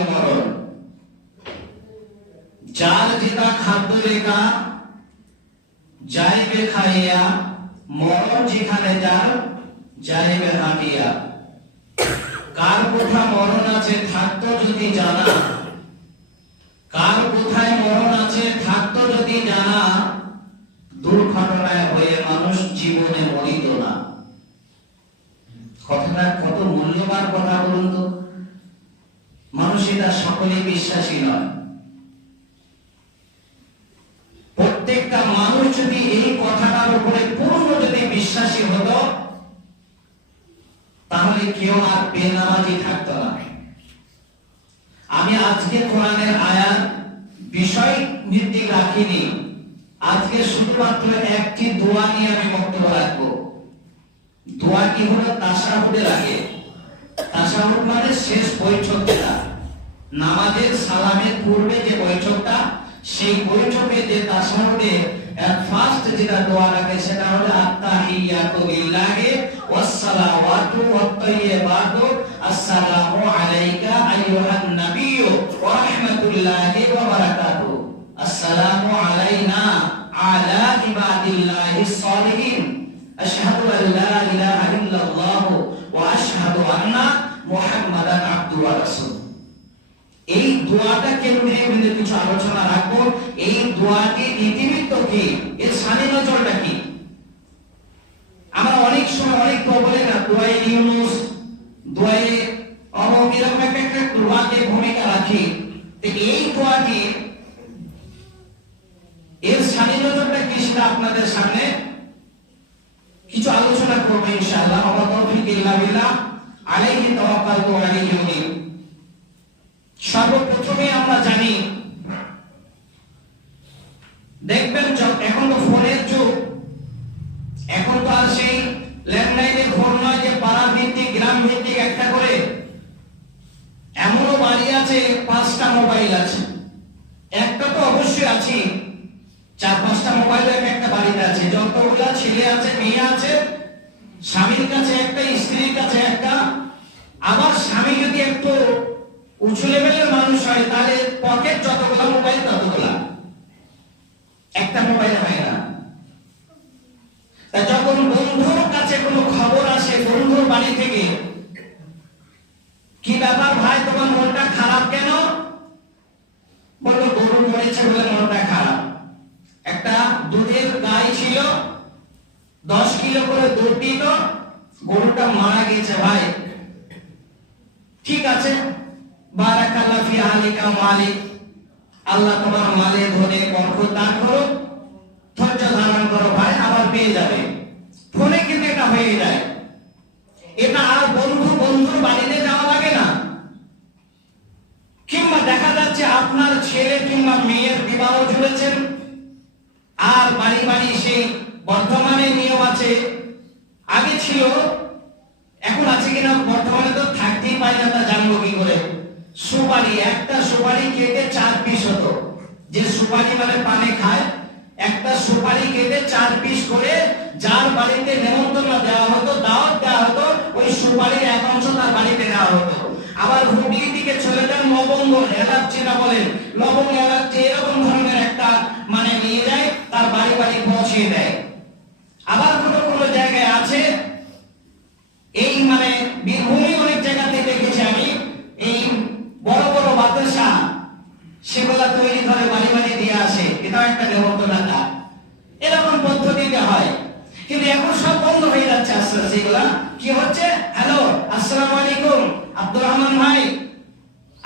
অনিবার্য মরণ। যার যেটা খাদ্য লেখা যাইবে খাইয়া, মরণ যেখানে যার যাইবে হাঁটিয়া। কার কোথা মরণ আছে থাকতো যদি জানা, কার কোথায় মরণ আছে থাকতো যদি জানা, দুর্ঘটনায় হয়ে মানুষ জীবনে মরিত না। কথাটা কত মূল্যবান কথা বলুন তো। মানুষ এটা সকলেই বিশ্বাসী নয়। প্রত্যেকটা মানুষ যদি এই কথাটার উপরে পূর্ণ যদি বিশ্বাসী হতো, তাহলে কেউ আর বেনামাজি থাকতো না। আমি আজকে কোরআনের আয়াত বিষয় ভিত্তিক রাখিনি, আজকে শুধুমাত্র একটি দোয়া নিয়ে আমি বক্তব্য রাখবো। দোয়াটি হলো তাশাহুদের আগে। তাশাহুদ মানে শেষ বৈঠকটা, নামাজের সালামের পূর্বে যে বৈঠকটা, সেই বৈঠকে যে তাশাহুদে ফার্স্ট যেটা দোয়া লাগে সেটা হলো আত্তাহিয়াতু লিল্লাহি ওয়াসসালাওয়াতু ওয়াত-তাইয়্যিবাতু আসসালামু আলাইকা আইয়ুহান নাবিয়্যু ওয়া রাহমাতুল্লাহি ওয়া বারাকাতুহু। আসসালামু আলাইনা আলা ইবাদিল্লাহিস সালিহিন। আশহাদু আল্লা ইলাহা ইল্লাল্লাহ ওয়া আশহাদু আন্না মুহাম্মাদান আবদুহু ওয়া রাসূলুহু। এই দোয়াটা কেন্দ্রে কিছু আলোচনা রাখবো। এই দোয়াটির ইতিবৃত্ত কি, এর শানে নজরটা কি। আমরা অনেক সময় অনেক তো বলে না দোয়ায়ে ইউনুস, দোয়ায়ে এরকম একটা দোয়াতে ভূমিকা রাখি। এই দোয়াটি এর শানে নজরটা কি সেটা আপনাদের সামনে কিছু আলোচনা করবো ইনশাআল্লাহ। ওয়া তাওফীক ইল্লা বিল্লাহ, আলাইহি তাওয়াক্কালতু ওয়া আলাইহি উনীব। সর্বপ্রথমে আমরা জানি, দেখবেন এখন তো ফোনের যুগ, এখন তো আর সেই ল্যান্ডলাইনের ফোন নয় যে পাড়া ভিত্তিক গ্রাম ভিত্তিক একটা করে। এমনও বাড়ি আছে 5টা মোবাইল আছে, একটা তো অবশ্যই আছে, 4-5টা মোবাইল একটা বাড়িতে আছে। যতগুলা ছেলে আছে মেয়ে আছে, স্বামীর কাছে একটা, স্ত্রীর কাছে একটা। আবার স্বামী যদি একটু উঁচু লেভেলের মানুষ হয় তাহলে পকেট যতগুলা মোবাইল ততগুলা, একটা মোবাইল হয় না। যখন বন্ধুর কাছে কোনো খবর আসে বন্ধুর বাড়ি থেকে, কি ব্যাপার ভাই তোমার মনটা খারাপ কেন, বললো গরু মরেছে বলে মনটা খারাপ। একটা দুধের গাই ছিল, 10 কিলো করে দুধ দিত, গরুটা মারা গেছে ভাই। ঠিক আছে, বারাকাল্লাহু ফি আলিকা মালিক, আল্লাহ তোমার মালে ধরে বরকত দান করো, ধৈর্য ধারণ করো ভাই, আবার পেয়ে যাবে। ফোনে কিন্তু এটা হয়ে যায়। এটা আর বন্ধুর বাড়িতে যাওয়া লাগে না। কিংবা দেখা যাচ্ছে আপনার ছেলে কিংবা মেয়ের বিবাহ জুড়েছেন, আর বাড়ি বাড়ি সেই বর্তমানে নিয়ম আছে, আগে ছিল, এখন আছে কিনা বর্তমানে তো থাকতেই পাই না, তা জানবো কি করে। সুপারি, একটা সুপারি কেটে 4 পিস হতো। যে সুপারি মানে পানে খায়, একটা সুপারি কেটে 4 পিস করে যার বাড়িতে নেমন্তন্ন দেওয়া হতো, দাওয়াত দেওয়া হতো, ওই সুপারির এক অংশ তার বাড়িতে দেওয়া হতো। আবার হুগলি দিকে চলে যান, লবঙ্গ এলাচ না বলেন, লবঙ্গ এলাচ এরকম ধরনের একটা মানে নিয়ে যায়, তার বাড়ি বাড়ি পৌঁছিয়ে দেয়। আবার কোনো জায়গায় আছে, এই মানে বীরভূমি অনেক জায়গাতে দেখেছি আমি, এই বড় বড় বাতাসা সেগুলা তৈরি করে বাড়ি বাড়ি দিয়ে আসে, এটাও একটা নেমন্তন্ন। এরকম পদ্ধতিতে হয়, কিন্তু এখন সব বন্ধ হয়ে যাচ্ছে আস্তে আস্তে। এগুলা কি হচ্ছে, হ্যালো আসসালামু আলাইকুম আব্দুর রহমান ভাই,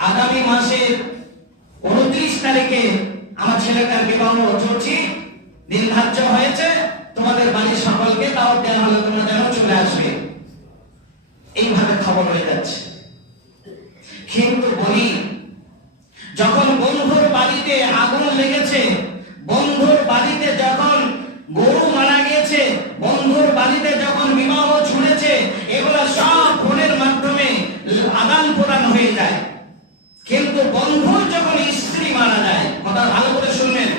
আগামী মাসের 29 তারিখে আমার ছেলেটার বিবাহ চলছে, দিন ধার্য হয়েছে, তোমাদের বাড়ির সকলকে দাওয়াত দেওয়া হলো, তোমরা যেন চলে আসবে। এইভাবে খবর হয়ে যাচ্ছে। কিন্তু বলি, যখন বন্ধুর বাড়িতে আগুন লেগেছে, বন্ধুর বাড়িতে যখন গরু মারা গেছে, বন্ধুর বাড়িতে যখন বিবাহ ছুঁড়েছে, এগুলো সব ফোনের মাধ্যমে আদান প্রদান হয়ে যায়। কিন্তু বন্ধুর যখন স্ত্রী মারা যায়, কথা ভালো করে শুনবেন,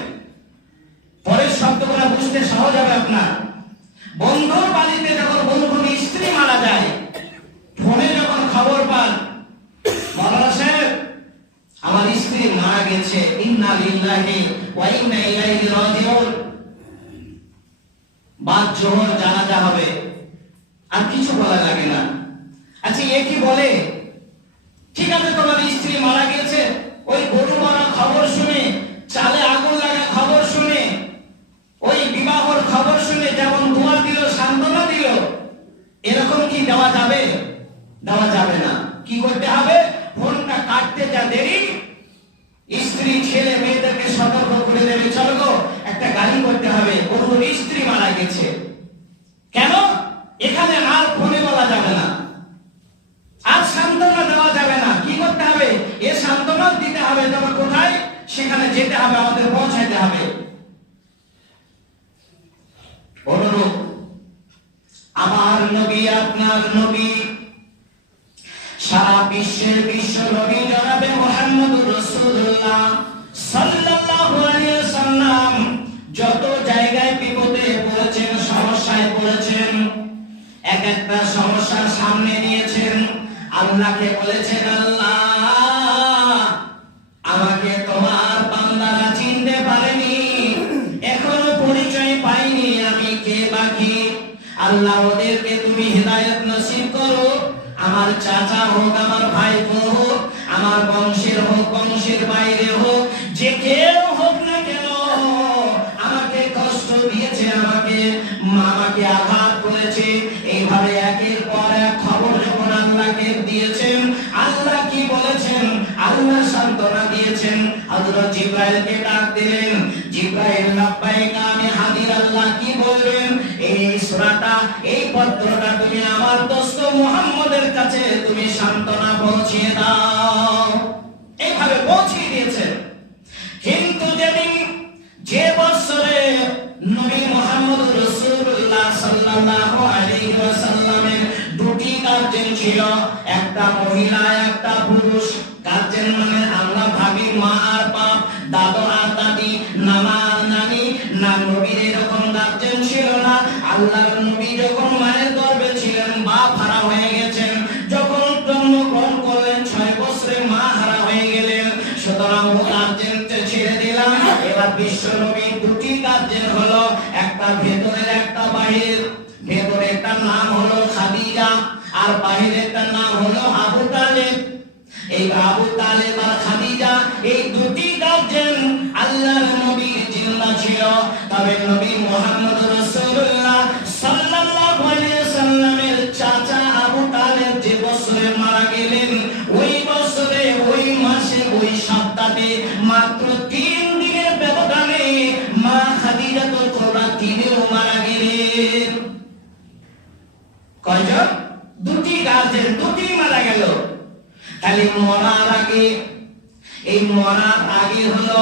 পরের শব্দগুলো বুঝতে সহজ হবে আপনার। বন্ধুর বাড়িতে যখন বন্ধুর স্ত্রী মারা যায়, ফোনে যখন খবর পান, মাওলানা সাহেব গেছে, ইন্না লিল্লাহি ওয়া ইন্না ইলাইহি রাজিউন। বাদ জোহর জানাজা হবে, আর কিছু বলা লাগে না। আচ্ছা, এ কি বলে? ঠিক আছে, তোমার স্ত্রী মারা গেছে, ওই গরু মারা খবর শুনে, চালে আগুন লাগা খবর শুনে, ওই বিবাহর খবর শুনে যেমন দোয়া দিল, সান্ত্বনা দিল, এরকম কি দেওয়া যাবে? দেওয়া যাবে না। কি করতে হবে? ফোনটা কাটতে যা দেরি, স্ত্রী ছেলে মেয়েদেরকে সতর্ক করে দেবে, চলো গো একটা গাড়ি করতে হবে, ওর স্ত্রী মারা গেছে। কেন? এখানে আর ফোনে বলা যাবে না, আর সান্ত্বনা দেওয়া যাবে না। কি করতে হবে? এ সান্ত্বনা দিতে হবে। তবে কোথায়? সেখানে যেতে হবে, আমাদের পৌঁছাইতে হবে। অনুরূপ আমার নবী, আপনার নবী, সারা বিশ্বের বিশ্ব নবী জনাবে মুহাম্মদুর রাসূলুল্লাহ সাল্লাল্লাহু আলাইহি ওয়াসাল্লাম যত জায়গায় বিপদে পড়েছেন, সমস্যায় পড়েছেন, এক একটা সমস্যার সামনে দিয়েছেন, আল্লাহকে বলেছেন, আল্লাহ আমাকে তোমার বান্দারা চিনতে পারেনি, এখনো পরিচয় পাইনি, আমি কে বাকি। আল্লাহ ওদেরকে তুমি হিদায়াত নসিব করো। আমার চাচা হোক, আমার ভাই হোক, আমার বংশের হোক, বংশের বাইরে হোক, যে কেউ হোক না কেন, আমাকে কষ্ট দিয়েছে, আমাকে আঘাত করেছে, এইভাবে একের পর এক খবর যখন আল্লাহকে দিয়েছেন, আল্লাহ কি বলেছেন? আল্লাহ সান্ত্বনা দিয়েছেন। হযরত জিবরাইলকে ডাক দিলেন, জিবরাইল লাব্বাইকা আমি হাজির। আল্লাহ কি বলবেন? এই সূরাটা, এই পত্রটা তুমি আমার দোস্ত মুহাম্মদের কাছে তুমি সান্ত্বনা পৌঁছিয়ে দাও। এইভাবে পৌঁছিয়ে দিয়েছেন। কিন্তু যেদিন, যে বছরে নবী মুহাম্মদ রাসূলুল্লাহ সাল্লাল্লাহু আলাইহি ওয়াসাল্লামের দুটি গার্জেন ছিল, একটা মহিলা, একটা পুরুষ। গার্জেন মানে আল্লাহ ভাবি, মা আর বাপ, দাদা আর দাদি, নানা আর নানি। না, নবীর এরকম গার্জেন ছিল না। আল্লাহর নবী যখন মায়ের গর্ভে ছিলেন, বাপ হারা হয়ে গেছেন। যখন জন্মগ্রহণ করলেন, 6 বছরে মা হারা হয়ে গেলেন। সুতরাং গার্জেনকে ছেড়ে দিলাম। এবার বিশ্ব নবীর দুটি গার্জেন হলো, একটা ভেতরের, একটা বাহিরের। ভেতরেরটার নাম হলো খাদিজা, আর বাহিরেরটার নাম হলো আবু তালেব। এই আবু তালেব আর খাদিজা, এই দুটি গার্জেন আল্লাহর নবীর জিন্দা ছিল। তবে নবী মুহাম্মদ রাসূলুল্লাহ সাল্লাল্লাহু আলাইহি ওয়াসাল্লামের চাচা আবু তালেব যে বছরে মারা গেলেন, ওই বছরে, ওই মাসে, ওই সপ্তাহে, মাত্র 3 দিনের ব্যবধানে মা খাদিজাতুল কুবরা তিনিও মারা গেলেন। কয়জন? দুটি গার্জেন, দুটি মারা গেল। খালি মরার আগে, এই মরার আগে হলো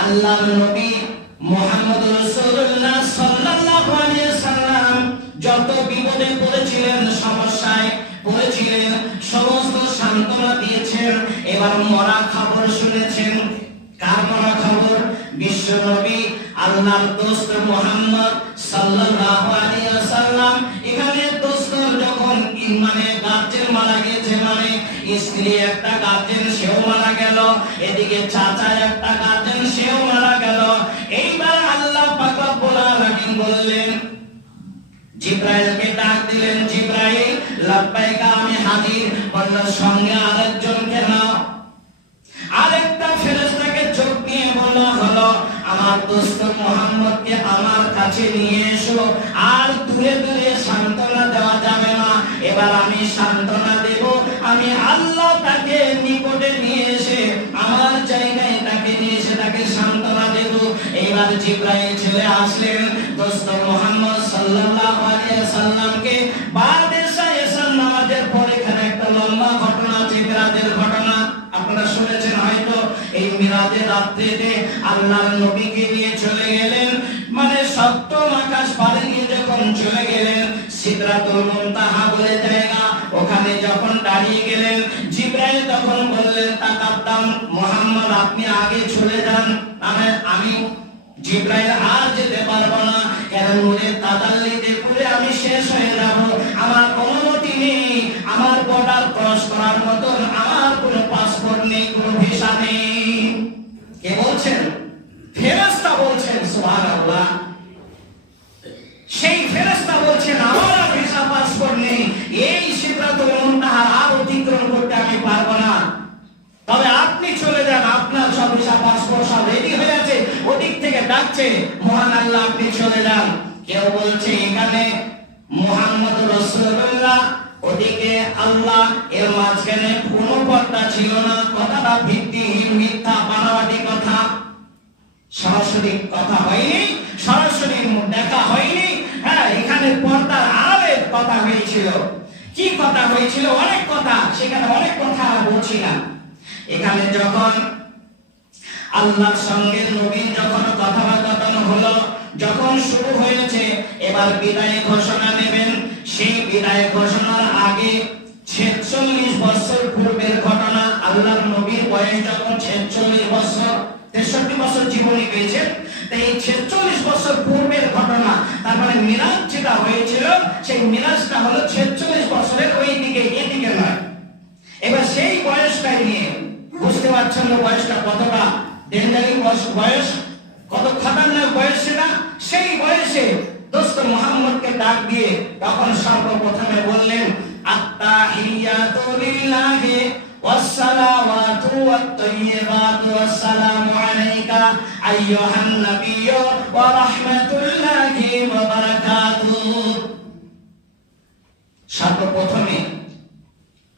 আল্লাহর নবী মুহাম্মদ রাসূলুল্লাহ সাল্লাল্লাহু আলাইহি ওয়াসাল্লাম যত বিপদে পড়েছিলেন, সমস্যায় পড়েছিলেন, সমস্ত সান্ত্বনা দিয়েছেন। এবার মরা খবর শুনেছেন। কার মরা খবর? বিশ্ব নবী আল্লাহর দোস্ত মুহাম্মদ সাল্লাল্লাহু আলাইহি ওয়াসাল্লাম। এখানে দোস্ত যখন মানে গার্জেন মারা গেছে, মানে স্ত্রী একটা গার্জেন, সেও মারা গেল, এদিকে চাচা একটা গার্জেন, সেও মারা গেল। এইবার আল্লাহ পাক রব্বুল আলামিন বললেন, জিবরাইলকে ডাক দিলেন, জিবরাইল লাব্বাইকা আমি হাজির। বললেন সঙ্গে আরেকজনকে নাও। আরেকটা ফেরেশতাকে চোখ নিয়ে বলা হলো, আমার দোস্ত মুহাম্মদকে আমার কাছে নিয়ে এসো। আর দূরে দূরে সান্ত্বনা দেওয়া যাবে না। এবার আমি সান্ত্বনা দেব, আমি আল্লাহ তাকে নিকটে নিয়ে এসে, আমার জায়গায় তাকে নিয়ে এসে তাকে সান্ত্বনা দেব। এবার জিবরাইল চলে আসলেন দোস্ত মুহাম্মদ সাল্লাল্লাহু আলাইহি ওয়াসাল্লামকে বাদে সায়েসান নামাজের পরে। এখানে একটা লম্বা ঘটনা আছে, মিরাজের ঘটনা, আপনারা শুনেছেন হয়তো। এই মিরাজের রাত্রিতে আল্লাহর নবীকে নিয়ে চলে গেলেন, মানে সপ্তম আকাশ পাড়ে নিয়ে যখন চলে গেলেন, সিদরাতুল মুনতাহা বলে জায়গা, ওখানে যখন দাঁড়িয়ে গেলেন, জিবরাইল তখন বললেন, তাকাদ্দাম মুহাম্মদ, আপনি আগে চলে যান, আমি জিবরাইল আর যেতে পারবো না, কারণ নূরের তাদাল্লিতে পুরে আমি শেষ হয়ে যাব। আমার অনুমতি নেই, আমার বর্ডার ক্রস করার মতো আমার কোনো পাসপোর্ট নেই, কোনো ভিসা নেই। ডাকছে, মহান আল্লাহ আপনি চলে যান। কেউ বলছে এখানে মুহাম্মদ রাসূলুল্লাহ, ওদিকে আল্লাহ, এর মাঝখানে কোনো পর্দা ছিল না। কথাটা ভিত্তিহীন, মিথ্যা, বানোয়াটি কথা। সরাসরি কথা হয়নি, সরাসরি দেখা হয়নি। হ্যাঁ, এখানে পর্দার আড়ালে কথা হয়েছিল। কি কথা হয়েছিল? অনেক কথা, সেখানে অনেক কথা বলছি না। এখানে যখন আল্লাহর সঙ্গে নবীর যখন কথাবার্তা হলো, যখন শুরু হয়েছে, এবার বিদায় ঘোষণা নেবেন। সেই বিদায় ঘোষণার আগে 46 বছর পূর্বের ঘটনা। আল্লাহর নবীর বয়স যখন 46 বছর, 63 বছর জীবনী পেয়েছেন, তাই 46 বছর পূর্বের ঘটনা। তার মানে মিরাজ যেটা হয়েছিল, সেই মিরাজটা হলো 46 বছরের ওই দিকে, এদিকে নয়। এবার সেই বয়সটাই নিয়ে বুঝতে পারছেন না বয়সটা কতটা ডেঞ্জারি বয়স, কত খতরনাক বয়স সেটা। সেই বয়সে দোস্ত মুহাম্মদকে ডাক দিয়ে তখন সর্বপ্রথমে বললেন, আত্তাহিয়াতু লিল্লাহি ওয়াসসালাওয়াতু ওয়াত-তাইয়্যিবাতু ওয়াসসালামু আলাইকা আইয়ুহান নাবিয়্যু ওয়া রাহমাতুল্লাহি ওয়া বারাকাতুহু। সর্বপ্রথমে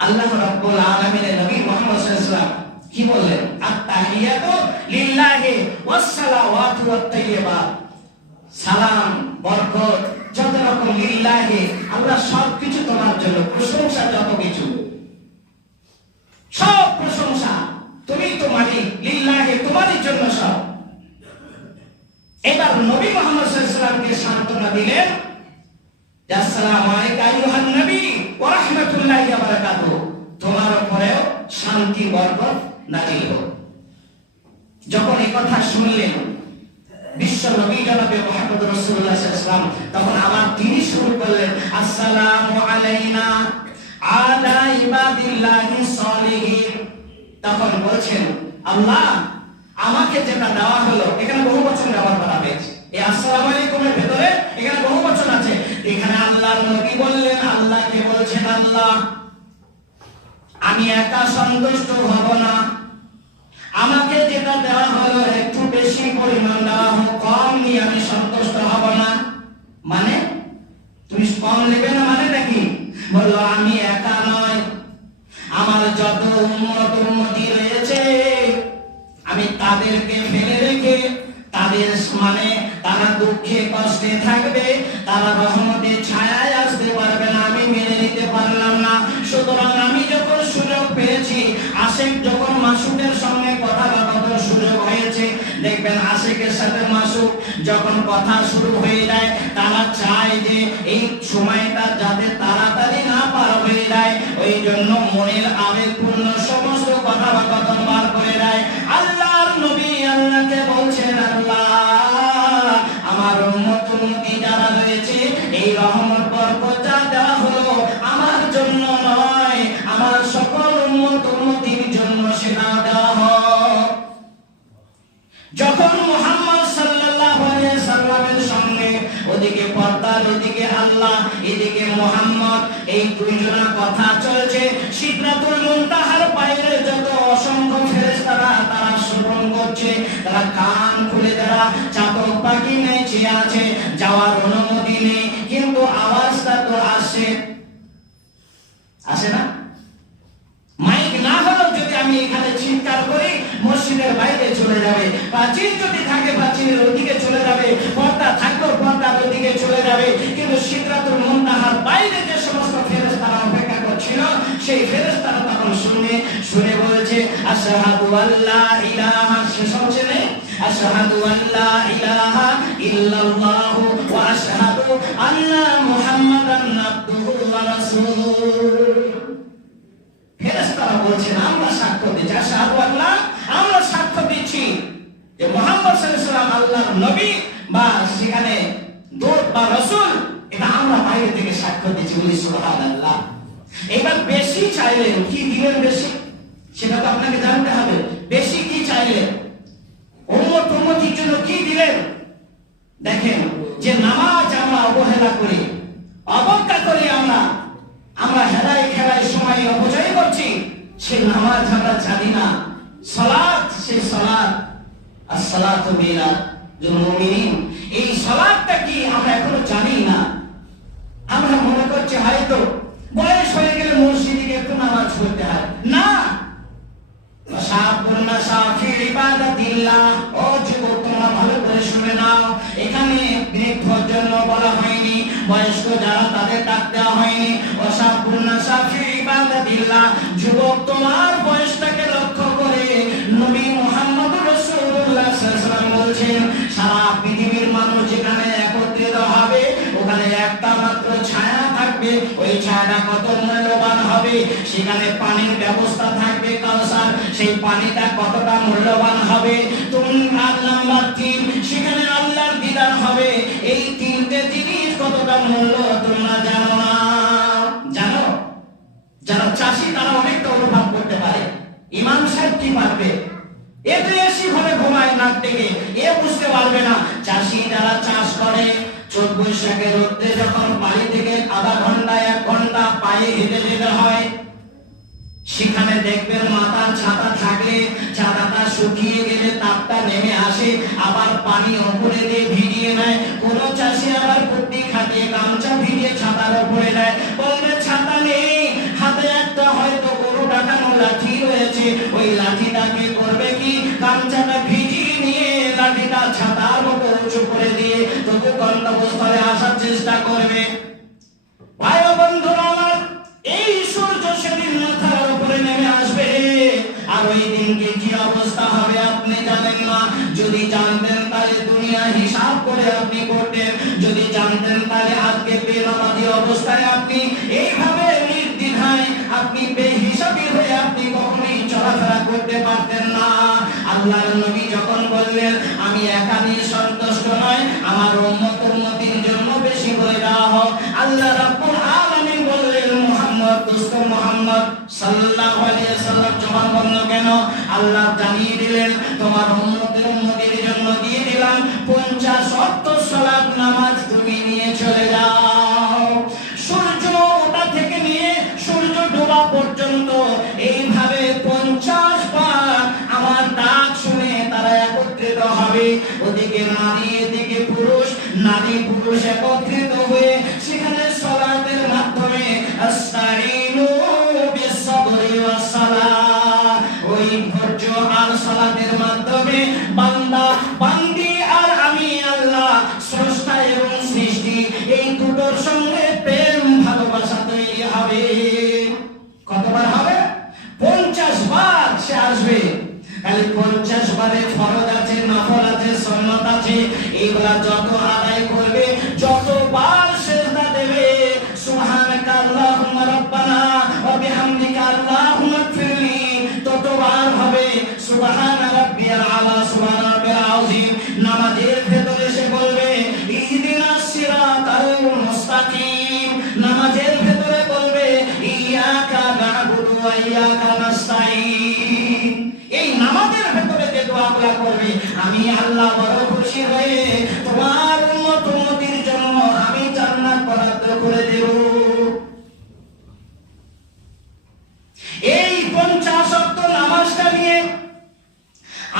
আল্লাহ রাব্বুল আলামিনের নবী মুহাম্মদ সাল্লাল্লাহু আলাইহি ওয়াসাল্লাম কি বললেন? আত্তাহিয়াতু লিল্লাহি ওয়াসসালাওয়াতু ওয়াত-তাইয়্যিবাত, সালাম, বরকত, যত রকম লিল্লাহি, আমরা সবকিছু তোমার জন্য, প্রশংসা যত কিছু, সব প্রশংসা তুমি তো মালিক, লিল্লাহি তোমারই জন্য সব। এবার নবী মুহাম্মদ সাল্লাল্লাহু আলাইহি ওয়াসাল্লামকে সান্ত্বনা দিলেন, আসসালামু আলাইকা আইয়ুহান নবী ওয়া রাহমাতুল্লাহি ওয়া বারাকাতুহু, তোমার উপরেও শান্তি বরকত নাযিল হোক। যখন এই কথা শুনলেন বিশ্ব নবী জনাবে মুহাম্মদ রাসূলুল্লাহ সাল্লাল্লাহু আলাইহি ওয়াসাল্লাম, তখন আবার তিনি শুরু করলেন, আসসালামু আলাইনা আলা ইবাদিল্লাহিস সালিহিন। তখন বলছেন, আল্লাহ আমাকে যেটা দেওয়া হলো, এখানে বহু বচন ব্যবহার করা হয়েছে। এই আসসালামু আলাইকুমের ভিতরে এখানে বহু বচন আছে। এখানে আল্লাহর নবী বললেন, আল্লাহকে বলছেন, আল্লাহ আমি একা সন্তুষ্ট হব না, আমাকে যেটা দেওয়া হলো একটু বেশি পরিমাণ দেওয়া হোক, কম নিয়ে আমি সন্তুষ্ট হব না। মানে তুমি কম নেবে না, মানেটা কি? বললো আমি একা নয়, আমার যত উম্মত উম্মতি রয়েছে, আমি তাদেরকে ফেলে রেখে, তাদের মানে তারা দুঃখে কষ্টে থাকবে, তারা রহমতের ছায়ায় আসতে পারবে না, আমি মেনে নিতে পারলাম না। সুতরাং আমি যখন সুযোগ পেয়েছি, আশেক যখন মাসুকের সঙ্গে কথা বলার সুযোগ হয়েছে, দেখবেন আশেকের সাথে মাসুক যখন কথা শুরু হয়ে যায়, তারা চায় যে এই সময়টা যাতে তাড়াতাড়ি না পার হয়ে যায়, ওই জন্য মনের আবেগপূর্ণ সমস্ত কথা বার করে দেয়। আল্লাহর নবী আল্লাহকে বলছেন, আল্লাহ আমার উম্মত উম্মতি যারা রয়েছে, এই রহমত বরকত যা দেওয়া হলো আমার জন্য নয়, আমার সকল উম্মত উম্মতির জন্য সেটা দেওয়া হোক। যখন মুহাম্মদ সাল্লাল্লাহু আলাইহি সাল্লামের সঙ্গে ওদিকে পর্দার, ওদিকে আল্লাহ, এদিকে মুহাম্মদ, এই দুইজনা কথা চলছে, সিদরাতুল মুনতাহার বাইরে যত অসংখ্য ফেরেশতারা তারা শ্রবণ করছে, তারা কান খুলে, তারা চাতক পাখি নেচে আছে, যাওয়ার অনুমতি নেই, কিন্তু আওয়াজটা তো আসে, আসে না? মাইক না হলেও যদি আমি এখানে চিৎকার করি, মসজিদের বাইরে চলে যাবে, প্রাচীর যদি থাকে প্রাচীরের ওদিকে চলে যাবে, পর্দা থাকলেও পর্দার ওদিকে চলে যাবে। কিন্তু সিদরাতুল মুনতাহার বাইরে যে সমস্ত ফেরেশতারা অপেক্ষা করছিল, সেই ফেরেশতারা তখন শুনে বলছে, আশহাদু আল্লা ইলাহা, শেষ হচ্ছে না, আশহাদু আল্লা ইলাহা ইল্লাল্লাহু ওয়া আশহাদু আন্না মুহাম্মাদান আবদুহু ওয়া রাসূলুহু। ফেরেশতারা বলছেন, আমরা সাক্ষ্য দিচ্ছি, আশহাদু আল্লাহ, আমরা সাক্ষ্য দিচ্ছি যে মুহাম্মদ সাল্লাল্লাহু আলাইহি ওয়াসাল্লাম আল্লাহর নবী বা সেখানে দূত বা রাসূল, এটা আমরা বাইরে থেকে সাক্ষ্য দিচ্ছি, বলি সুবহানাল্লাহ। এবার বেশি চাইলেন, কি দিলেন বেশি সেটা তো আপনাকে জানতে হবে। বেশি কি চাইলেন, উম্মত উম্মতির জন্য কি দিলেন? দেখেন, যে নামাজ আমরা অবহেলা করি, অবজ্ঞা করি, আমরা হেলায় খেলায় সময় অপচয় করছি, সেই নামাজ আমরা জানি না। সালাত, সেই সালাত, আসসালাতু বিলা যে মুমিন, এই সালাতটা কি আমরা এখনো জানি না। আমরা মনে করছি হয়তো বয়স হয়ে গেলে মসজিদে গিয়ে একটু নামাজ পড়তে হয় না। ও যুবক, তোমরা ভালো করে শুনে নাও, এখানে বৃদ্ধর জন্য বলা হয়নি, বয়স্ক যারা তাদের ডাক দেওয়া হয়নি। যুবক, তোমার বয়সটাকে লক্ষ্য করে নবী মুহাম্মদ রাসূলুল্লাহ সাল্লাল্লাহু আলাইহি ওয়াসাল্লাম বলছেন, সারা পৃথিবীর মানুষ যেখানে একত্রিত হবে ওখানে একটা মাত্র ছায়া থাকবে। ওই ছায়াটা কত মূল্যবান হবে, সেখানে পানির ব্যবস্থা থাকবে কাউসার, সেই পানিটা কতটা মূল্যবান হবে। আর নাম্বার 3, সেখানে আল্লাহর দিদার হবে। এই তিনটে জিনিস কতটা মূল্য তোমরা জানো না? জানো? যারা চাষি তারা অনেকটা অনুভব করতে পারে। ইমাম সাহেব কি পারবে? এতে এসি ঘরে ঘুমায় নাক থেকে, এ বুঝতে পারবে না। চাষি যারা চাষ করে, চোখ বৈশাখের রোদে যখন বাড়ি থেকে আধা ঘন্টা 1 ঘন্টা পায়ে হেঁটে যেতে হয়, সেখানে দেখবেন মাথার ছাতা থাকলে ছাতাটা শুকিয়ে গেলে তাপটা নেমে আসে, আবার পানি উপরে দিয়ে ভিজিয়ে নেয়। কোন চাষি আবার বুদ্ধি খাটিয়ে গামছা ভিজিয়ে ছাতার উপরে দেয়, বলবে ছাতা নেই, হাতে একটা হয়তো গরু ডাকানো লাঠি রয়েছে, ওই লাঠিটাকে করবে কি, গামছাটা ভিজিয়ে নিয়ে লাঠিটা ছাতার উপর উঁচু করে দিয়ে তবু গন্তব্যস্থলে আসার চেষ্টা করবে। ভাই ও বন্ধুরা আমার, এই সূর্য সেদিন মাথার উপরে নেমে আসবে, আর ওই দিনকে কি অবস্থা হবে আপনি জানেন না। যদি জানতেন তাহলে দুনিয়া হিসাব করে আপনি করতেন, যদি জানতেন তাহলে আজকে বেনামাজি অবস্থায় আপনি এইভাবে নির্দ্বিধায় আপনি বেহিসাবি হয়ে আপনি কখনোই চলাফেরা করতে পারতেন না। আল্লাহর নবী যখন বললেন আমি একা নিয়ে সন্তুষ্ট নয়, আমার উম্মত উম্মতির জন্য বেশি করে দেওয়া হোক, আল্লাহ রাব্বুল আলামিন বললেন মুহাম্মদ, দোস্ত মুহাম্মদ সাল্লাল্লাহু আলাইহি ওয়াসাল্লাম জবাব বলল কেন? আল্লাহ জানিয়ে দিলেন তোমার উম্মতের জন্য দিয়ে দিলাম 50 ওয়াক্ত সালাত নামাজ তুমি নিয়ে চলে যাও। সূর্য ওঠা থেকে নিয়ে সূর্য ডোবা পর্যন্ত এইভাবে 50 বার আমার ডাক শুনে তারা একত্রিত হবে। ওদিকে নারী, এদিকে পুরুষ, নারী পুরুষ একত্রিত হয়ে সেখানে সালাতের মাধ্যমে আস্তাইনু বিস-সাবরি ওয়াস-সালাহ, ওই ধৈর্য আর সালাতের মাধ্যমে বান্দা বান্দি আর আমি আল্লাহ স্রষ্টা এবং সৃষ্টি এই দুটোর সঙ্গে প্রেম ভালোবাসা তৈরি হবে। কতবার হবে? 50 বার সে আসবে। খালি 50 বারে ফরজ আছে, নফল আছে, সুন্নাত আছে, এগুলা যত আদায় করবে, যতবার সিজদা দেবে, সুবহানাকা আল্লাহুম্মা রাব্বানা ওয়া বিহামদিকা আল্লাহুম্মা ইগফিরলি, ততবার হবে সুবহানা রাব্বিয়াল আলা, সুবহানা রাব্বিয়াল আযীম। নামাজের ভেতরে সে বলবে ইহদিনাস সিরাতাল মুস্তাকিম, নামাজের ভেতরে বলবে ইয়াকা না'বুদু ওয়া ইয়াকা নাস্তাঈন। এই নামাজের ভেতরে যে দোয়াগুলো করবে, আমি আল্লাহ বড় খুশি হয়ে তোমার উম্মত উম্মতির জন্য আমি জান্নাত বরাদ্দ করে দেব। এই 50 ওয়াক্ত নামাজটা নিয়ে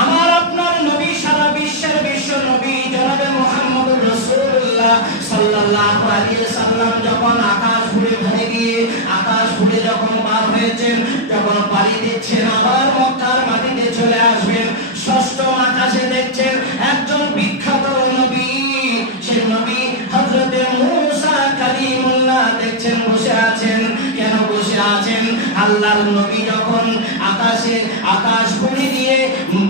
আমার আপনার নবী, সারা বিশ্বের বিশ্ব নবী জনাবে মুহাম্মদুর রাসূলুল্লাহ সাল্লাল্লাহু আলাইহি ওয়াসাল্লাম যখন আকাশ ঘুরে ঘুরে গিয়ে আকাশ ঘুরে যখন পার হয়েছেন, যখন পাড়ি দিচ্ছেন আবার মক্কার মাটিতে চলে আসবেন, 6ম আকাশে দেখছেন একজন বিখ্যাত নবী, সে নবী হযরতে মূসা কালিমুল্লাহ দেখছেন বসে আছেন। কেন বসে আছেন? আল্লাহর নবী যখন আকাশ ঘুরে দিয়ে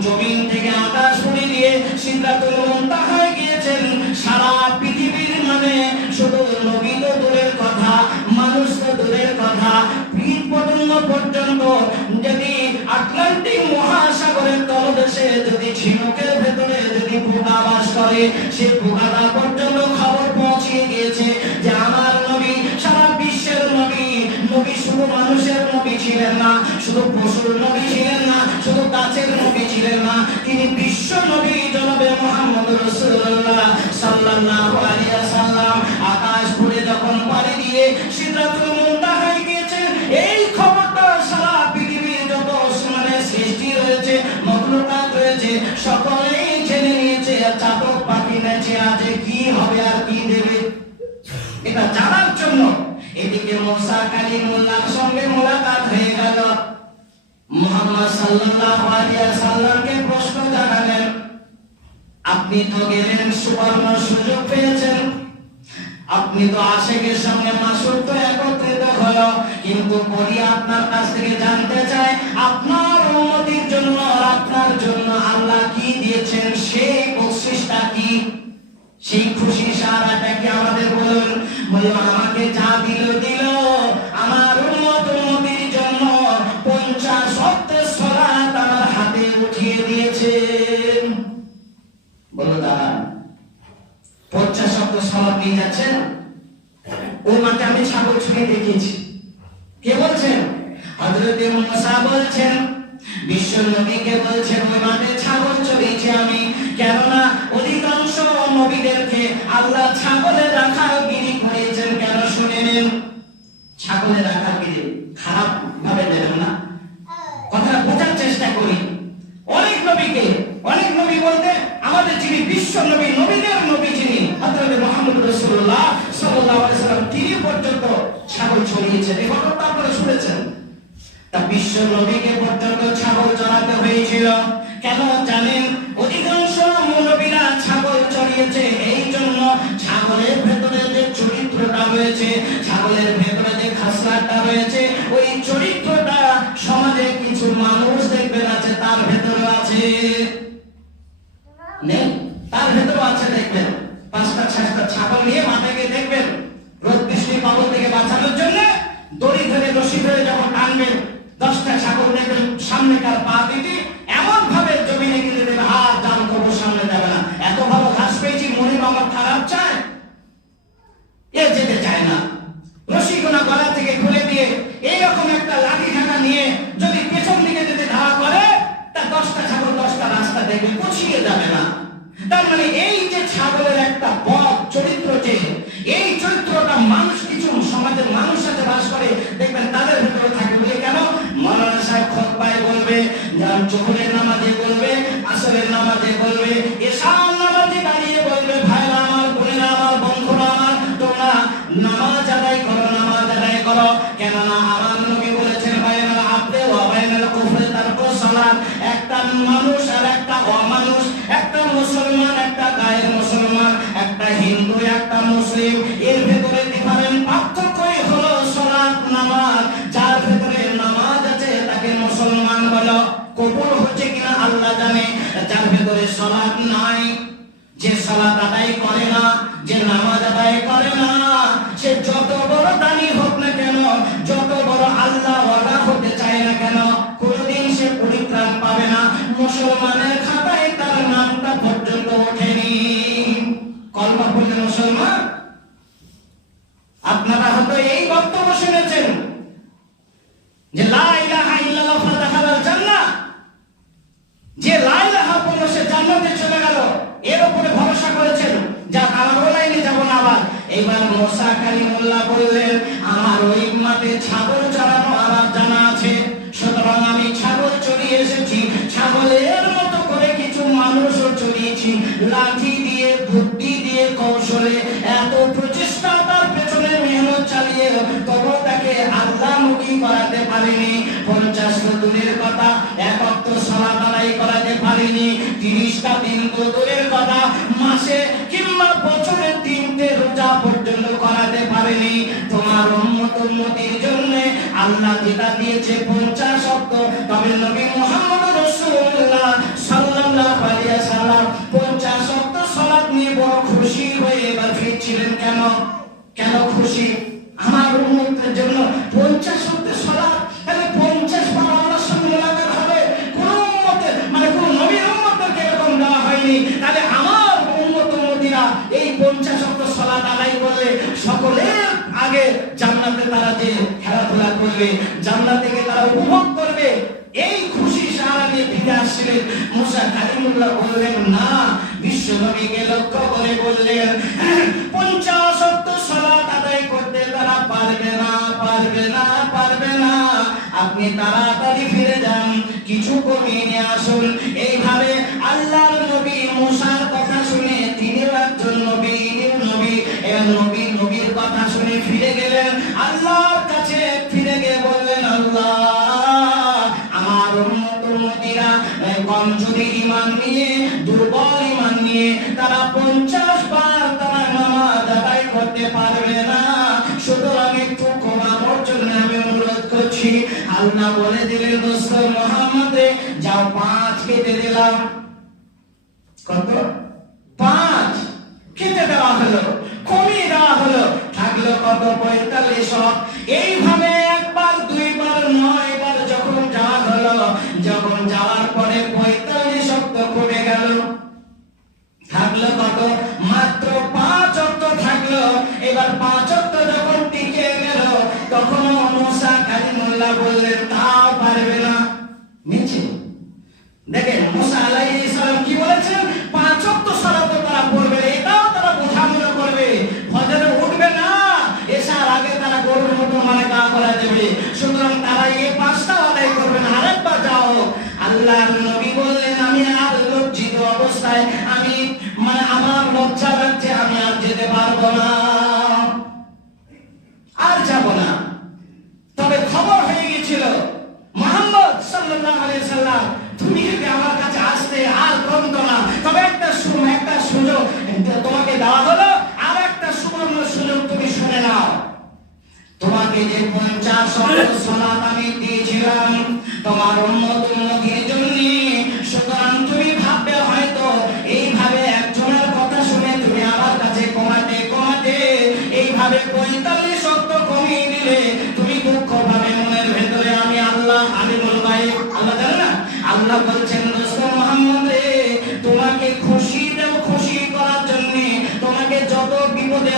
জমিন থেকে আকাশ ঘুরে দিয়ে সিদরাতুল মুনতাহায় গিয়েছেন, সারা পৃথিবীর মানে শুধু নবী তো দূরের কথা, মানুষ তো দূরের কথা, কীটপতঙ্গ পর্যন্ত যদি আটলান্টিক মহাসাগরের তলদেশে যদি ঝিনুকের ভেতরে যদি পোকা বাস করে, সে পোকাটা পর্যন্ত খবর পৌঁছিয়ে গিয়েছে যে আমার নবী সারা বিশ্বের নবী। নবী শুধু মানুষের নবী ছিলেন না, শুধু পশুর নবী ছিলেন না, শুধু গাছের নবী ছিলেন না, তিনি বিশ্ব নবী জনাবে মুহাম্মদুর রাসূলুল্লাহ সাল্লাল্লাহু আলাইহি ওয়াসাল্লাম আকাশ ঘুরে যখন পাড়ি দিয়ে সিদরাতুল মুনতাহায় গিয়েছেন, এই খবরটা সারা পৃথিবীর যত মানে সৃষ্টি রয়েছে, মখলুকাত রয়েছে, সকলেই জেনে নিয়েছে। চাতক হবে আর কি দেবে, এটা জানার জন্য এদিকে মুসা কালিমুল্লাহর সঙ্গে মোলাকাত হয়ে গেল। মুহাম্মদ সাল্লাল্লাহু আলাইহি ওয়াসাল্লামকে প্রশ্ন জানালেন, আপনি তো গেলেন, সুবর্ণ সুযোগ পেয়েছেন, আপনি তো আশিকের সঙ্গে মাসুদ তো একত্রিত হলো, কিন্তু বলি আপনার কাছ থেকে জানতে চাই, আপনার উম্মতের জন্য আর আপনার জন্য আল্লাহ কি দিয়েছেন, সেই বকশিসটা কি, সেই খুশি সারাটা কি আমাদের বলুন। বলল, আমাকে যা দিল আমার উম্মতের জন্য 50 ওয়াক্ত সালাত আমার হাতে উঠিয়ে দিয়েছেন। বলো দাদা, 50 ওয়াক্ত সালাত নিয়ে যাচ্ছেন? ওই মাঠে আমি ছাগল ছুঁয়ে দেখিয়েছি। কে বলছেন? হযরত মুসা বলছেন, বিশ্ব নবীকে বলছেন, ওই মাঠে ছাগল চড়িয়েছি আমি। কেননা অধিকাংশ নবীদেরকে আল্লাহ ছাগলের রাখালগিরি করেছেন। কেন শুনে নিন, ছাগলের রাখালগিরি খারাপ ভাবে নেবেন না, কথাটা বোঝার চেষ্টা করি। অনেক নবীকে, অনেক নবী বলতে আমাদের যিনি বিশ্ব নবী, নবীদের নবী যিনি হযরত মুহাম্মদ রাসূলুল্লাহ সাল্লাল্লাহু আলাইহি ওয়াসাল্লাম, তিনি পর্যন্ত ছাগল চড়িয়েছেন। এই ঘটনা আপনারা শুনেছেন। তা বিশ্ব নবীকে পর্যন্ত ছাগল চড়াতে হয়েছিল। কেন জানেন? অধিকাংশ নবীরা ছাগল চড়িয়েছে এই জন্য, ছাগলের ভেতরে যে চরিত্রটা রয়েছে, ছাগলের ভেতরে যে খাসলাটা রয়েছে, ওই চরিত্রটা সমাজে কিছু মানুষ দেখবেন আছে, তার ভেতরে আছে নেই, তার ভেতরে আছে। দেখবেন 5টা ছাগল নিয়ে মাঠে গিয়ে দেখবেন, রোদ বৃষ্টি পাবল থেকে বাঁচানোর জন্য দড়ি ধরে রশি ধরে যখন টানবেন, 10টা ছাগল দেখবেন সামনেকার পা দিতে এমন ভাবে জমিনে গিয়ে দেবে, আর জান করবো, সামনে যাবে না, এত ভালো ঘাস পেয়েছি, মনে আমার খারাপ চায়, এ যেতে চায় না। রশিগুনা গলা থেকে খুলে দিয়ে এইরকম একটা লাঠি ঢাকা নিয়ে যদি পেছন দিকে যেতে ধাওয়া করে, তা 10টা ছাগল 10টা রাস্তা দেখবে, পৌঁছিয়ে যাবে না। তার মানে এই যে ছাগলের একটা বদ চরিত্র, যে এই চরিত্রটা মানুষ, কিছু সমাজের মানুষ সাথে বাস করে, দেখবেন তাদের ভিতরে থাকে। বলে কেন? মাওলানা সাহেব খুতবায় বলবে, জোহরের নামাজে বলবে, আসরের নামাজে বলবে, এশার নামাজে দাঁড়িয়ে বলবে, ভাইরা আমার, বোনেরা আমার, বন্ধুরা আমার, তোমরা নামাজ আদায় করো, নামাজ আদায় করো। কেননা আমার নবী বলেছেন, বাইনাল আবদে ওয়া বাইনাল কুফরি তারকুস সালাত। একটা মানুষ আর একটা অমানুষ, একটা মুসলমান একটা গায়ের মুসলমান, একটা হিন্দু একটা মুসলিম, এর ভেতরে ডিফারেন্ট পার্থক্যই হলো সালাত, নামাজ। যার ভেতরে নামাজ আছে তাকে মুসলমান বলো, কবুল হচ্ছে কিনা আল্লাহ জানে। যার ভেতরে সালাত নাই, যে সালাত আদায় করে না, যে নামাজ আদায় করে না, সে যত বড় দানি হোক না কেন, যত বড় আল্লাহ ওয়ালা হতে চায় না কেন, কোনদিন সে পরিত্রাণ পাবে না। মুসলমানের খাতায় তার নামটা পর্যন্ত ওঠেনি। কলমা পড়লে মুসলমান। আপনারা হয়তো এই বক্তব্য শুনেছেন যে লা ইলাহা ইল্লাল্লাহ ফাদাখালাল জান্নাহ, যে লা ইলাহা পড়ল সে জান্নাতে চলে গেল, এর উপরে ভরসা করেছেন, যা আমার লাইনে যাব না। আবার এইবার মুসা কালিমুল্লাহ বললেন, আমার ওই মাঠে ছাগল চড়ানো আমার জানা আছে, সুতরাং আমি ছাগল চড়িয়ে এসেছি, ছাগলের মতো করে কিছু মানুষও চড়িয়েছি, লাঠি দিয়ে, বুদ্ধি দিয়ে, কৌশলে, এত প্রচেষ্টা তার পেছনে মেহনত চালিয়ে তবু তাকে আল্লাহমুখী করাতে পারিনি। 50 তো দূরের কথা, 1 ওয়াক্ত সালাত আদায় করাতে পারিনি, 30টা দিন তো দূরের কথা, মাসে কিংবা বছরে 3টে রোজা পর্যন্ত করাতে পারিনি। তোমার উম্মতের জন্য আল্লাহ যেটা দিয়েছে 50 ওয়াক্ত, তবে নবী মুহাম্মদ রাসূলুল্লাহ সাল্লাল্লাহু আলাইহি ওয়াসাল্লাম 50 ওয়াক্ত সালাত নিয়ে বড় খুশি হয়ে এবার ফিরছিলেন। কেন? কেন খুশি? আমার উম্মতের জন্য 50 ওয়াক্ত সালাত, তাহলে 50 বার আল্লাহর সঙ্গে মোলাকাত হবে। কোন উম্মতের, মানে কোন নবীর উম্মতকে এরকম দেওয়া হয়নি। তাহলে আমার উম্মতিরা এই 50 ওয়াক্ত সালাত আদায় করলে সকলের আগে জান্নাতে তারা যে খেলাধুলা করবে, জান্নাত থেকে তারা উপভোগ করবে, এই খুশি সারা নিয়ে ফিরে আসছিলেন। মুসা কালিমুল্লাহ বললেন না, বিশ্ব নবীকে লক্ষ্য করে বললেন, 50 ওয়াক্ত সালাত আদায় করতে তারা পারবে না, পারবে না, পারবে না। আপনি তাড়াতাড়ি ফিরে যান, কিছু কমিয়ে নিয়ে আসুন। এইভাবে আল্লাহর নবী মুসার কথা শুনে তিনি একজন নবী উম্মত উম্মতিরা কমজোরি ঈমান নিয়ে, দুর্বল ঈমান নিয়ে তারা 50 বার তারা নামাজ আদায় করতে পারবে না। সুতরাং একটু ক্ষমার জন্য আমি অনুরোধ করছি। আল্লাহ বলে দিলেন, দোস্ত মুহাম্মদে যাও 5 কেটে দিলাম। কত? 5 কেটে দেওয়া হলো, কমিয়ে দেওয়া হলো, থাকলো কত? 45। এইভাবে একবার দুইবার 9 বার যখন যাওয়া হলো, যখন যাওয়ার পরে 45 কমে গেল, থাকলো কত? মাত্র 5 ওয়াক্ত থাকলো। এবার 5 ওয়াক্ত যখন টিকে গেল, তখন মুসা কালিমুল্লাহ বললেন তাও পারবে না। নিচে দেখেন মুসা আলাইহিস সালাম কি বলেছেন, 5 ওয়াক্ত সালাত তারা পড়বে, এটাও তারা বোঝা মনে করবে, ফজরে উঠবে না, এশার আগে তারা গরুর মতো মানে গা করা দেবে। সুতরাং তারা এই 5টা আদায় করবে না। আরেকবার যাও। আল্লাহর নবী বললেন, আমি আর লজ্জিত অবস্থায়, আমি মানে আমার লজ্জা লাগছে, আমি আর যেতে পারবো না, আর যাব না। তবে খবর হয়ে গিয়েছিল, মুহাম্মদ সাল্লাল্লাহু আলাইহি সাল্লাম তুমি যদি আমার কাছে আসতে আর কমতো না। তবে একটা সুযোগ তোমাকে দেওয়া হলো, আর একটা সুবর্ণ সুযোগ তুমি শুনে নাও। তোমাকে যে 50 ওয়াক্ত সালাত আমি দিয়েছিলাম তোমার উম্মত উম্মতির জন্য, সুতরাং তুমি ভাববে হয়তো এইভাবে একজনের কথা শুনে তুমি আমার কাছে কমাতে এইভাবে 45 ওয়াক্ত কমিয়ে দিলে তুমি দুঃখ পাবে মনের ভেতরে। আমি আল্লাহ আলিমুল গায়ব, আল্লাহ জানে না। আল্লাহ বলছেন, দোস্ত মুহাম্মদ রে, তোমাকে খুশি করার জন্য, তোমাকে যত বিপদে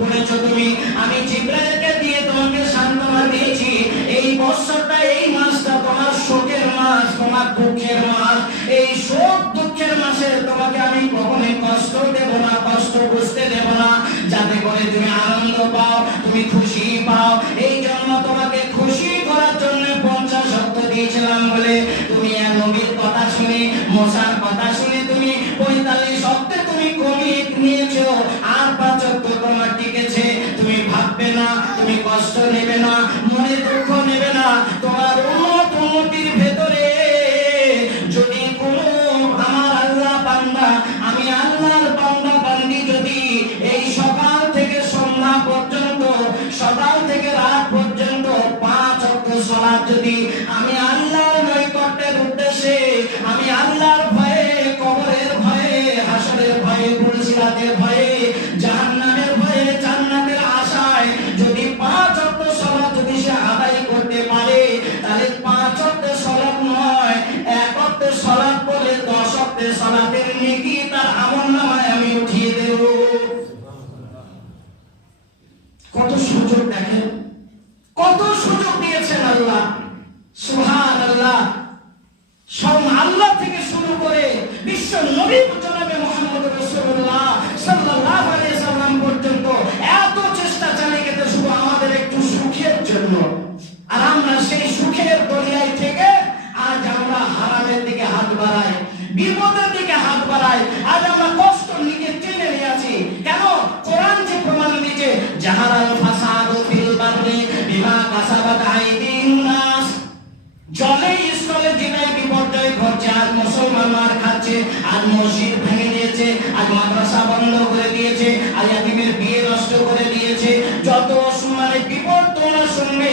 পড়েছো তুমি, আমি জিবরাইলকে দিয়ে তোমাকে সান্ত্বনা দিয়েছি। এই বছরটা, এই মাসটা তোমার শোকের মাস, তোমার দুঃখের মাস। এই শোক দুঃখের মাসে তোমাকে আমি কখনোই কষ্ট দেব না, কষ্ট বুঝতে দেব না, যাতে করে তুমি আনন্দ পাও, তুমি খুশি পাও। এই জন্য তোমাকে খুশি করার জন্য 50 ওয়াক্ত দিয়েছিলাম বলে তুমি নবীর কথা শুনে, মুসার কথা শুনে তুমি 45 ওয়াক্তে তুমি কমিয়ে নিয়েছো, আর 5 ওয়াক্ত তোমার টিকেছে। তুমি ভাববে না, তুমি কষ্ট নেবে না, মনে দুঃখ নেবে না। তোমার উম্মত উম্মতির ভেতরে যদি কোনো আমার আল্লাহ বান্দা, আমি আল্লাহর বান্দা বান্দি যদি এই সকাল থেকে সন্ধ্যা পর্যন্ত, সকাল থেকে রাত পর্যন্ত 5 ওয়াক্ত সালাত যদি আমি আল্লাহর নৈকট্যের উদ্দেশ্যে, আমি আল্লাহর ভয়ে, কবরের ভয়ে, হাসরের ভয়ে, পুরস্কারের ভয়ে, জাহান্নামের ভয়ে, জান্নাতের আশায় যদি 5 ওয়াক্ত সালাত যদি সে আদায় করতে পারে, তাহলে 5 ওয়াক্ত সালাত নয়, 1 ওয়াক্ত সালাত পড়লে 10 ওয়াক্ত সালাতের নেকি তার আমলনামায় আমি উঠিয়ে দেব। কত সুযোগ দেখেন, কত সুযোগ দিয়েছেন আল্লাহ, সুবহানাল্লাহ। আল্লাহ থেকে শুরু করে বিশ্ব নবী জনাবে মুহাম্মদ রাসূলুল্লাহ সাল্লাল্লাহু আলাইহি সাল্লাম পর্যন্ত এত চেষ্টা চালিয়ে গেছে শুধু আমাদের একটু সুখের জন্য। আর আমরা সেই সুখের দরিয়ায় থেকে আজ আমরা হারামের দিকে হাত বাড়াই, বিপদের দিকে হাত বাড়াই। আজ আমরা কষ্ট নিয়ে টেনে নিয়ে আছি। কেন? কোরআন যে প্রমাণ দিয়েছে, জাহারাল ফাসাদু ফিল বাররি বিমা কাসাবাত আইদিন নাস। জলে স্থলে যেটাই বিপর্যয় ঘটছে, আজ মুসলমান মার খাচ্ছে, আজ মসজিদ ভেঙে দিয়েছে, আজ মাদ্রাসা বন্ধ করে দিয়েছে, আজ ইয়াতীমের বিয়ে নষ্ট করে দিয়েছে। যত মানে বিপদ তোমরা শুনবে,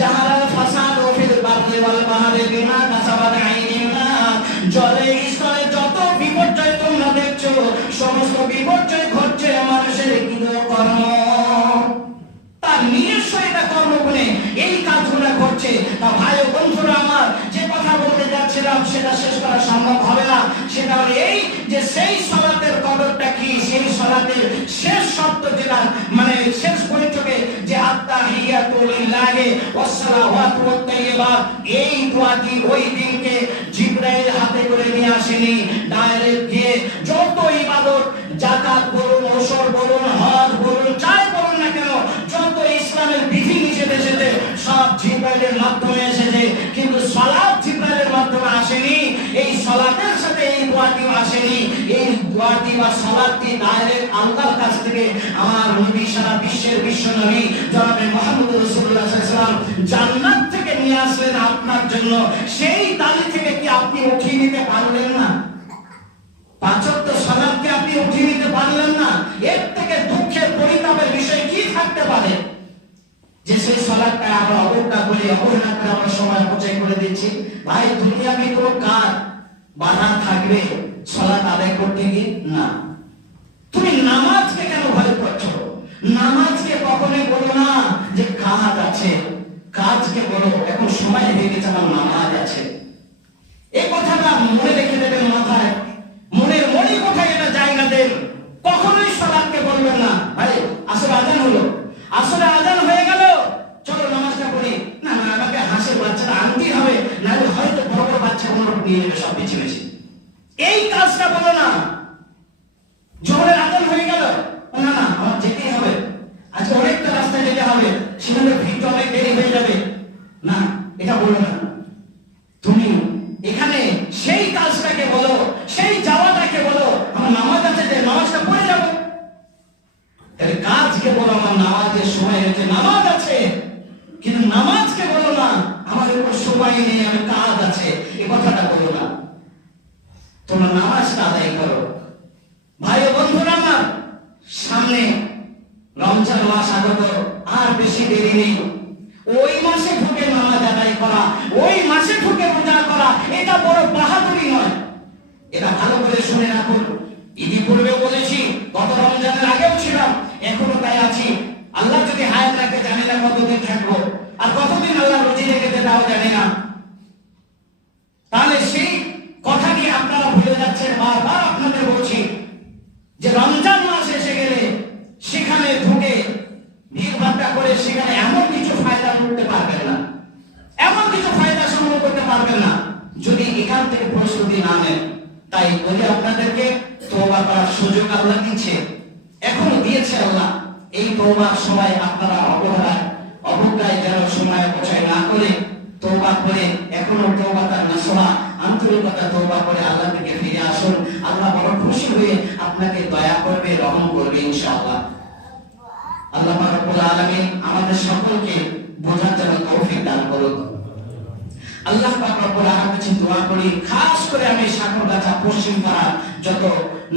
জাহারাল ফাসাদু ফিল বাররি ওয়াল বাহরি বিমা কাসাবাত আইদিন নাস। জলে স্থলে যত বিপর্যয় তোমরা দেখছো, সমস্ত বিপর্যয় ঘটছে মানুষের কর্ম, তার নিজস্ব এটা কর্মগুণে এই কাজগুলো করছে। তা ভাই ও বন্ধুরা আমার, যে কথা বলতে যাচ্ছিলাম সেটা শেষ করা সম্ভব হবে না। সেটা হলো এই যে সেই সালাতের কদরটা কি, সেই সালাতের শেষ শব্দ যেটা মানে শেষ বৈঠকে যে আত্তাহিয়াতু লিল্লাহি ওয়াস সালাওয়াতু ওয়াত তাইয়্যিবাত, এই দোয়াটি ওই দিনকে জিবরাইল হাতে করে নিয়ে আসেনি, ডাইরেক্ট গিয়ে যত ইবাদত, যাকাত বলুন, ওসর বলুন, হজ বলুন, যাই বলুন না কেন, যত ইসলামের বিধি নিষেধ এসেছে সব জিবরাইলের মাধ্যমে এসেছে। কিন্তু সালাত জিবরাইলের মাধ্যমে আসেনি। এই সালাতের সাথে এই দোয়াটিও আসেনি। এই দোয়াটি বা সালাতটি ডাইরেক্ট আল্লাহর কাছ থেকে আমার নবী, সারা বিশ্বের বিশ্ব নবী জনাবে মুহাম্মদ রাসূলুল্লাহ সাল্লাল্লাহু আলাইহি ওয়াসাল্লাম জান্নাত থেকে নিয়ে আসলেন আপনার জন্য। সেই উঠিয়ে নিতে পারলেন না, এর থেকে দুঃখের পরিতাপের বিষয় কি থাকতে পারে যে সেই সালাতটা আমরা অবজ্ঞা করি, অবহেলা করে আমরা সময় অপচয় করে দিচ্ছি। ভাই দুনিয়াবি কোনো কাজ বাধা থাকবে সালাত আদায় করতে গিয়ে? না। তুমি নামাজকে কেন ভয় করছো? নামাজকে কখনোই বলো না যে কাজ আছে, কাজকে বলো এখন সময় হয়ে গেছে আমার নামাজ আছে। এই কথাটা মনে রেখে দেবেন মাথায়, মনের মনি কোথায় এটা জায়গা দেন। কখনোই সালাতকে বলবেন না ভাই আসলে আজান হলো, আসলে আজান হয়ে গেল, চলো নামাজটা পড়ি। না না, আমাকে হাঁসের বাচ্চাটা আনতেই হবে, নাহলে হয়তো বড় বড় বাচ্চা কোনো নিয়ে নেবে সব বেছে বেছে। এই কাজটা বলো না। জোহরের আজান হয়ে গেল, না না আমার যেতেই হবে, আজকে অনেকটা রাস্তায় যেতে হবে, সেখানে ভিড়টা অনেক দেরি হয়ে যাবে, না এটা বলো না। তুমি এখানে সেই কাজটাকে বলো, সেই যাওয়াটাকে বলো আমার নামাজ আছে যে নামাজটা পড়ে যাবো। তাহলে কাজকে বলো আমার নামাজের সময় হয়েছে, নামাজ আছে, কিন্তু নামাজকে বলো না আমার উপর সময় নেই, আমি কাজ আছে, এই কথাটা বলো না। তোমরা নামাজটা আদায় করো। ভাই ও বন্ধুরা আমার, সামনে রমজান মাস আগত, আর বেশি দেরি নেই। ওই মাসে ঢুকে নামাজ আদায় করা, ওই মাসে ঢুকে রোজা করা, এটা বড় বাহাদুরি নয়। এটা ভালো করে শুনে রাখুন। ইতিপূর্বে বলেছি, গত রমজানের আগেও ছিলাম, এখনো তাই আছি। আল্লাহ যদি হায়াত রাখে জানি না কতদিন থাকবো, আর কতদিন আল্লাহ রুজি রেখেছে তাও জানি না। তাহলে সেই কথা নিয়ে আপনারা ভুলে যাচ্ছেন। বারবার আপনাদের বলছি যে রমজান মাস এসে গেলে সেখানে ঢুকে ভিড় ভাট্টা করে সেখানে এমন কিছু ফায়দা করতে পারবেন না, এমন কিছু ফায়দা সংগ্রহ করতে পারবেন না যদি এখান থেকে প্রস্তুতি না নেন। তাই বলি আপনাদেরকে, তওবা করার সুযোগ আল্লাহ দিচ্ছে, এখনো দিয়েছে আল্লাহ। এই তওবার সময় আপনারা অবজ্ঞায় যেন সময় অপচয় না করে তওবা করে, এখনো তওবাতার নাসুহা আন্তরিকতা তওবা করে আল্লাহ থেকে ফিরে আসুন। আল্লাহ বড় খুশি হয়ে আপনাকে দয়া করবে, রহম করবে ইনশাআল্লাহ। আল্লাহ পাক রব্বুল আলামিন আমাদের সকলকে বোঝার জন্য তৌফিক দান করুন। আল্লাহ পাক রব্বুল আলামিনের কাছে দোয়া করি, খাস করে আমি সাগরগাছা পশ্চিম পাড়ার যত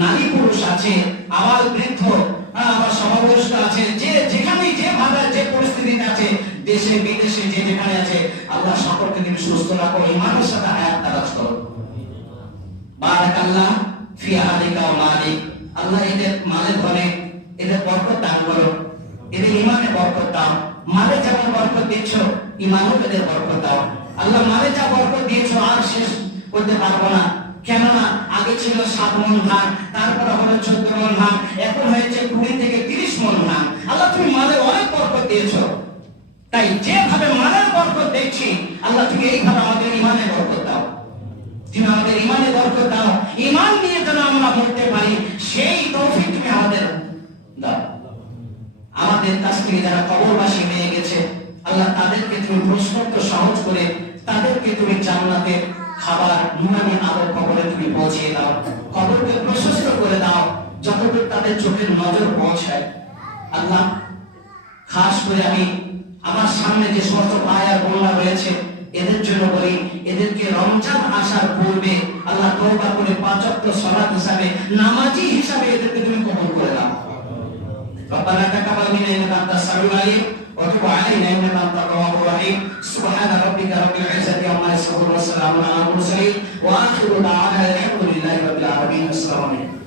নারী পুরুষ আছে, আবাল বৃদ্ধ, আমার সমাবয়স্ক আছে, যে যেখানে যে ভাবে যে পরিস্থিতিতে আছে, দেশে বিদেশে যে যেখানে আছে, আল্লাহ সকলকে তুমি সুস্থ রাখো, ইমানের সাথে হায়াত দারাজ করো। বারাকাল্লাহ ফি আলিকা ওয়া মালিক। আল্লাহ এদের মালে ধরে এদের বরকত দান করো, এদের ইমানে বরকত দাও। মালে যেমন বরকত দিচ্ছ, ইমানও এদের বরকত দাও। আল্লাহ মালে যা বরকত দিয়েছো আর শেষ করতে পারবো না, কেননা আগে ছিল 7 মণ ধান, তারপরে হলো 14 মণ ধান, এখন হয়েছে 20 থেকে 30 মণ ধান। আল্লাহ তুমি মালে অনেক বরকত দিয়েছো, তাই যেভাবে মালের বরকত দেখছি আল্লাহ তুমি এইভাবে আমাদের ইমানে বরকত দাও। তুমি আমাদের ইমানে বরকত দাও, ইমান নিয়ে যেন আমরা মরতে পারি সেই তৌফিক তুমি আমাদের দাও। আমাদের কাছ থেকে যারা কবরবাসী হয়ে গেছে আল্লাহ তাদেরকে তুমি প্রশ্নোত্ত সহজ করে তাদেরকে তুমি জান্নাতের খাবার নুরানি আলো কবরে তুমি পৌঁছিয়ে দাও, কবরকে প্রশস্ত করে দাও যতটুকু তাদের চোখের নজর পৌঁছায়। আল্লাহ খাস করে আমি আমার সামনে যে সমস্ত ভাই আর বোনরা রয়েছে এদের জন্য বলি, এদেরকে রমজান আসার পূর্বে আল্লাহ তওবা করে 5 ওয়াক্ত সালাত হিসাবে, নামাজি হিসাবে এদেরকে তুমি কবুল করে দাও। ربنا تقبل منا انك انت السميع العليم وتب علينا انك انت التواب الرحيم سبحان ربك رب العزه عما يصفون وسلام على المرسلين واخر دعوانا الحمد لله رب العالمين. السلام عليكم.